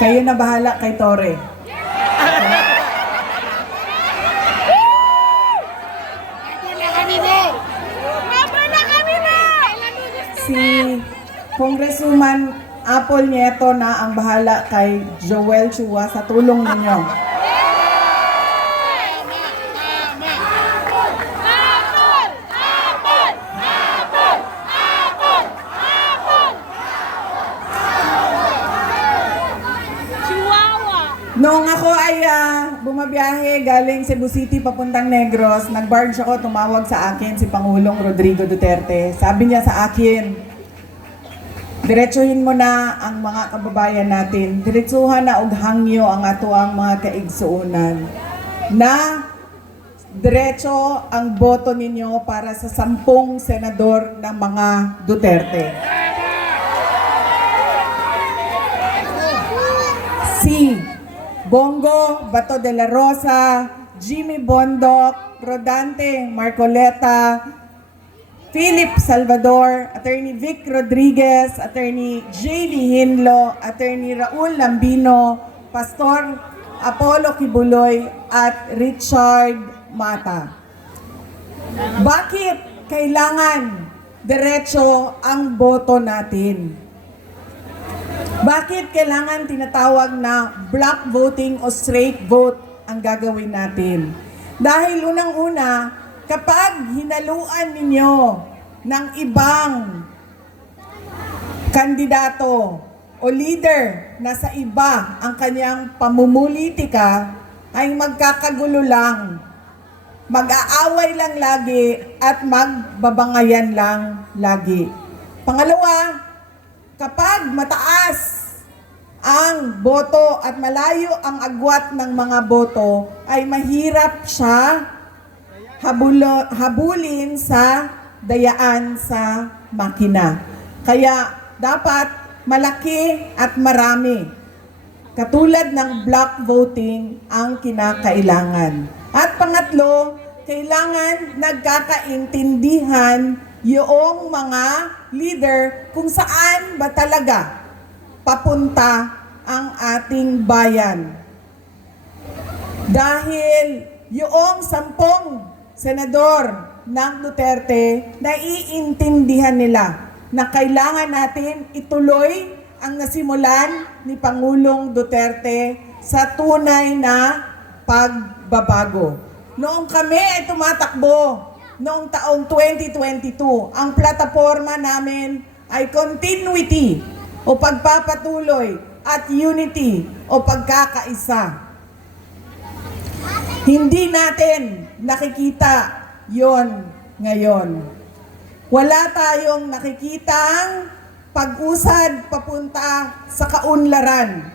Kayo na bahala kay Tore. Si Congresswoman Apple Nieto na ang bahala kay Joel Chua sa tulong ninyo. Noong ako ay ah, bumabiyahe galing Cebu City papuntang Negros, nag-barge ako, tumawag sa akin si Pangulong Rodrigo Duterte. Sabi niya sa akin, diretsuhin mo na ang mga kababayan natin. Diretsuhan na og hangyo ang ato ang mga kaigsuunan. Na diretso ang boto ninyo para sa sampung senador ng mga Duterte. Si Bongo Bato de la Rosa, Jimmy Bondoc, Rodante Marcoleta, Philip Salvador, Attorney Vic Rodriguez, Attorney J.D. Hinlo, Attorney Raul Lambino, Pastor Apollo Kibuloy, at Richard Mata. Bakit kailangan diretso ang boto natin? Bakit kailangan tinatawag na block voting o straight vote ang gagawin natin? Dahil unang-una, kapag hinaluan ninyo ng ibang kandidato o leader na sa iba ang kanyang pamumulitika, ay magkakagulo lang, mag-aaway lang lagi at magbabangayan lang lagi. Pangalawa, kapag mataas ang boto at malayo ang agwat ng mga boto, ay mahirap siya habulo, habulin sa dayaan sa makina. Kaya dapat malaki at marami. Katulad ng block voting ang kinakailangan. At pangatlo, kailangan nagkakaintindihan yung mga leader kung saan ba talaga papunta ang ating bayan. Dahil yung sampung senador ng Duterte, naiintindihan nila na kailangan natin ituloy ang nasimulan ni Pangulong Duterte sa tunay na pagbabago. Noong kami ay tumatakbo, noong taong 2022, ang plataforma namin ay continuity o pagpapatuloy at unity o pagkakaisa. Hindi natin nakikita yon ngayon. Wala tayong nakikitang pag-usad papunta sa kaunlaran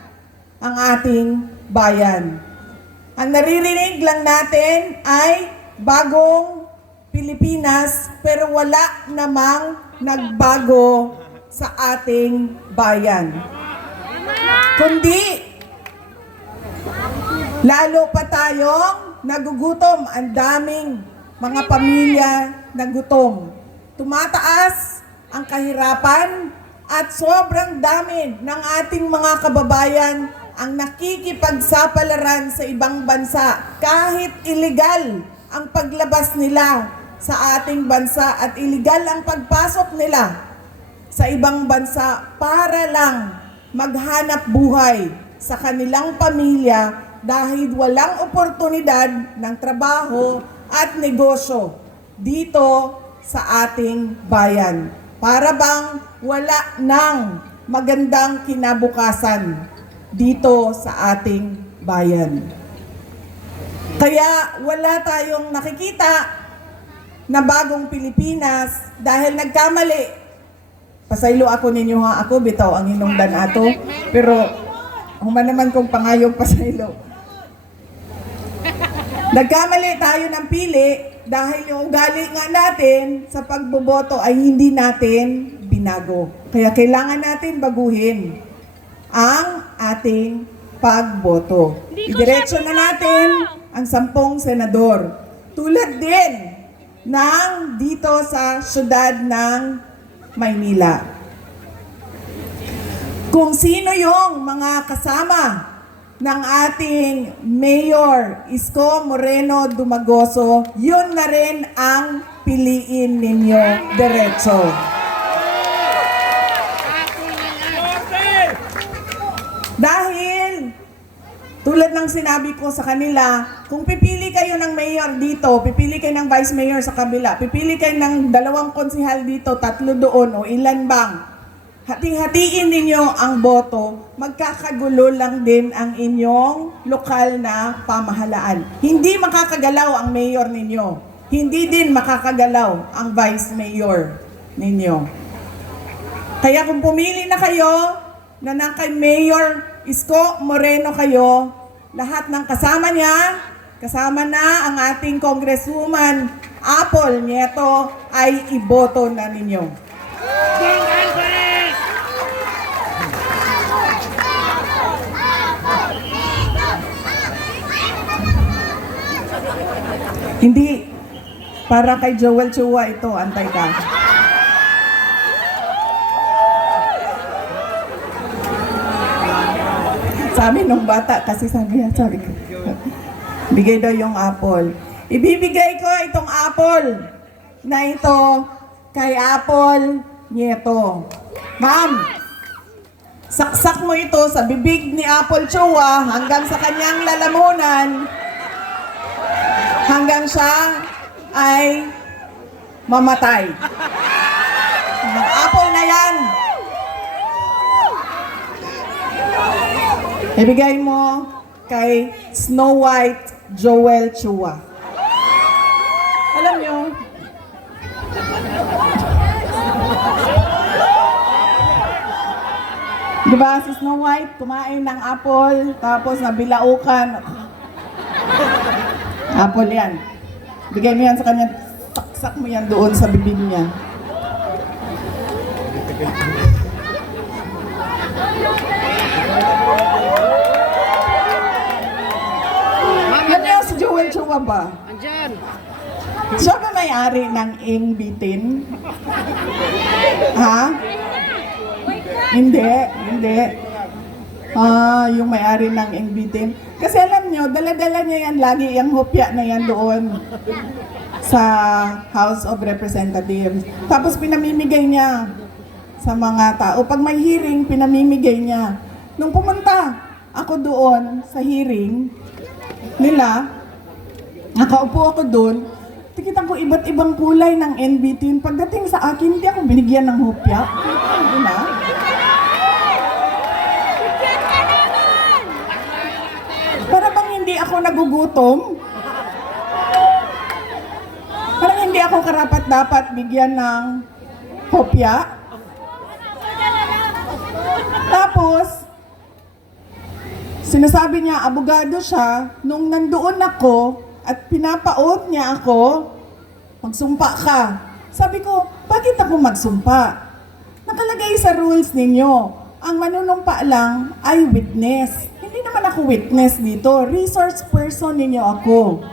ang ating bayan. Ang naririnig lang natin ay bagong Pilipinas pero wala namang nagbago sa ating bayan. Kundi lalo pa tayong nagugutom. Ang daming mga pamilya na gutom. Tumataas ang kahirapan at sobrang dami ng ating mga kababayan ang nakikipagsapalaran sa ibang bansa kahit illegal ang paglabas nila sa ating bansa at illegal ang pagpasok nila sa ibang bansa para lang maghanap buhay sa kanilang pamilya dahil walang oportunidad ng trabaho at negosyo dito sa ating bayan. Para bang wala ng magandang kinabukasan dito sa ating bayan. Kaya wala tayong nakikita na bagong Pilipinas dahil nagkamali. Pasaylo ako ninyo ha, ako bitaw ang hinungdan ato. Pero human naman kong pangayong pasaylo. Nagkamali tayo ng pili dahil yung ugali nga natin sa pagboboto ay hindi natin binago. Kaya kailangan natin baguhin ang ating pagboto. Idiretso na natin ang sampung senador. Tulad din ng dito sa syudad ng Maynila. kung sino yung mga kasama ng ating Mayor Isko Moreno Dumagoso, yun na rin ang piliin ninyo diretso. Dahil, tulad ng sinabi ko sa kanila, kung pipili kayo ng mayor dito, pipili kayo ng vice mayor sa kabila, pipili kayo ng dalawang konsihal dito, tatlo doon, o ilan bang, hati-hatiin ninyo ang boto, magkakagulo lang din ang inyong lokal na pamahalaan. Hindi makakagalaw ang mayor ninyo. Hindi din makakagalaw ang vice mayor ninyo. Kaya kung pumili na kayo na ng kay Mayor Isko Moreno kayo, lahat ng kasama niya, kasama na ang ating Congresswoman Apple Nieto ay iboto na ninyo. Hindi. Para kay Joel Chua ito, antay ka. Sabi nung bata, kasi sabi niya, ko, bigay daw yung apple. Ibibigay ko itong apple na ito kay Apple Nieto. Ma'am, saksak mo ito sa bibig ni Apple Chua hanggang sa kanyang lalamunan hanggang siya ay mamatay. Ang apple na yan, ibigay mo kay Snow White Joel Chua. Alam nyo, Di ba si Snow White kumain ng apple, tapos nabilaukan. Apple yan. Bigay mo yan sa kanya, taksak mo yan doon sa bibig niya. Yan yung si Chua ba? Andyan! Siya ba may-ari ng Ing Bitin? Ha? Hindi, hindi. Ah, yung may-ari ng Ing Bitin. Kasi alam nyo, dala-dala niya yan lagi, yung hopya na yan doon sa House of Representatives. Tapos pinamimigay niya sa mga tao. Pag may hearing, pinamimigay niya. Nung pumunta ako doon sa hearing nila, nakaupo ako doon, tikitan ko iba't ibang kulay ng NBT. Pagdating sa akin, hindi ako binigyan ng hopya. Hindi na. Para bang hindi ako nagugutom? Parang hindi ako karapat-dapat bigyan ng hopya. Tapos, sinasabi niya, abogado siya, nung nandoon ako at pinapaot niya ako, magsumpa ka. Sabi ko, bakit ako magsumpa? Nakalagay sa rules ninyo, ang manunumpa lang ay witness. Hindi naman ako witness dito, resource person ninyo ako.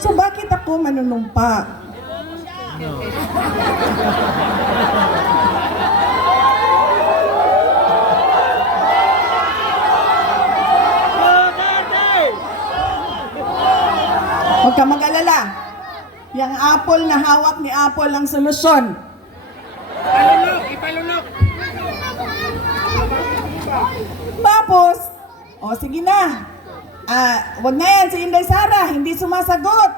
So bakit ako manunumpa? Huwag ka mag-alala. Yung apple na hawak ni Apple ang solusyon. Ipalunok! Ipalunok! Tapos, o sige na. Ah, wag na yan si Inday Sara, hindi sumasagot.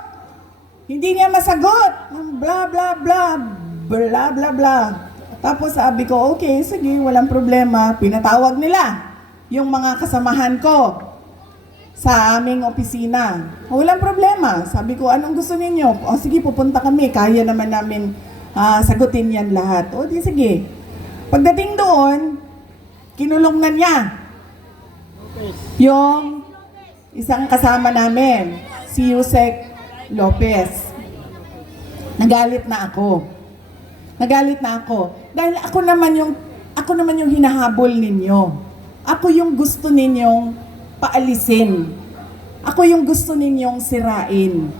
Hindi niya masagot. Bla bla bla. Bla bla bla. Tapos sabi ko, okay, sige, walang problema. Pinatawag nila yung mga kasamahan ko sa aming opisina. Walang problema. Sabi ko, anong gusto ninyo? O sige, pupunta kami. Kaya naman namin ah, sagutin yan lahat. O di sige. Pagdating doon, kinulong na niya yung isang kasama namin, si Yusek Lopez. Nagalit na ako. Nagalit na ako. Dahil ako naman yung ako naman yung hinahabol ninyo. Ako yung gusto ninyong paalisin. Ako yung gusto ninyong sirain.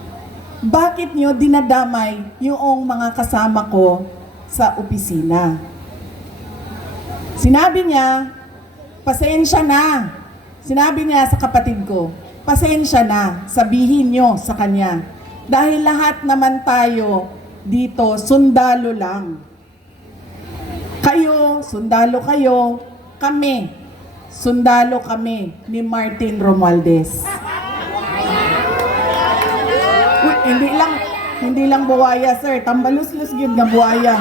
Bakit nyo dinadamay yung mga kasama ko sa opisina? Sinabi niya, pasensya na. Sinabi niya sa kapatid ko, pasensya na, sabihin nyo sa kanya. Dahil lahat naman tayo dito, sundalo lang. Kayo, sundalo kayo, kami, sundalo kami ni Martin Romualdez. Uy, hindi lang, hindi lang buwaya, sir. Tambaluslus yun nga buwaya.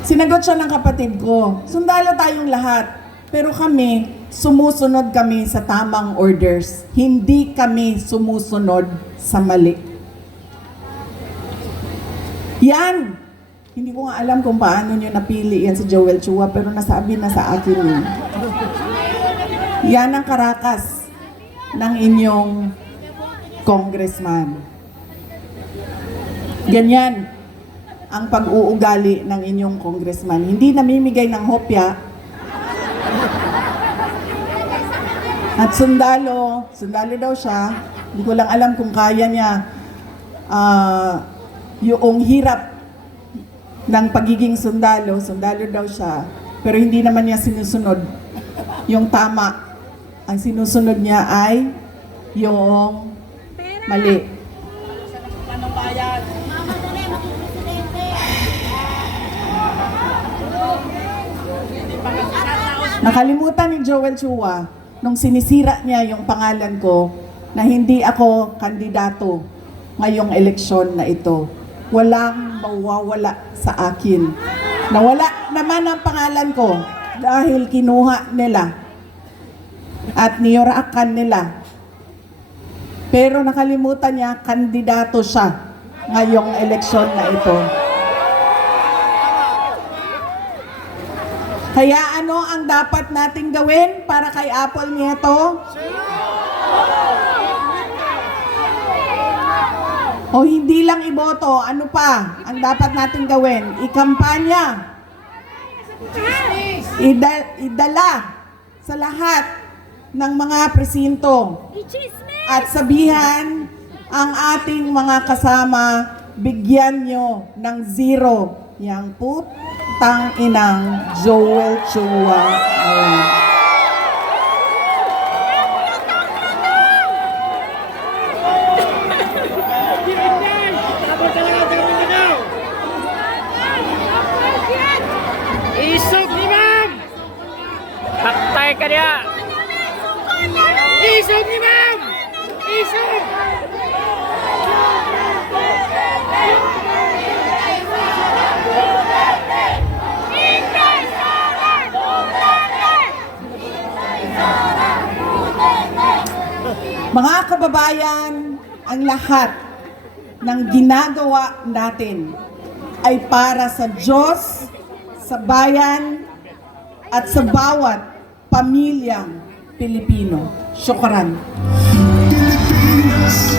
Sinagot siya ng kapatid ko, sundalo tayong lahat. Pero kami, sumusunod kami sa tamang orders. Hindi kami sumusunod sa mali. Yan! Hindi ko nga alam kung paano nyo napili yan si Joel Chua, pero nasabi na sa akin yun. Yan ang karakas ng inyong congressman. Ganyan ang pag-uugali ng inyong congressman. Hindi namimigay ng hopya. At sundalo, sundalo daw siya. Hindi ko lang alam kung kaya niya ah, yung hirap ng pagiging sundalo. Sundalo daw siya. Pero hindi naman niya sinusunod yung tama. Ang sinusunod niya ay yung mali. Nakalimutan ni Joel Chua nung sinisira niya yung pangalan ko na hindi ako kandidato ngayong eleksyon na ito. Walang mawawala sa akin. Nawala naman ang pangalan ko dahil kinuha nila at niyuraakan nila. Pero nakalimutan niya, kandidato siya ngayong eleksyon na ito. Kaya ano ang dapat nating gawin para kay Apple Nieto? O hindi lang iboto, ano pa ang dapat nating gawin? Ikampanya. Ida- idala sa lahat ng mga presinto at sabihan ang ating mga kasama, bigyan nyo ng zero yang putang inang Joel Chua. Ayun. Tapos talaga sa Mindanao. Isog ni ma'am! Taktay ka niya! Isog ni ma'am! Isog! Mga kababayan, ang lahat ng ginagawa natin ay para sa Diyos, sa bayan, at sa bawat pamilyang Pilipino. Syukran. Pilipinas,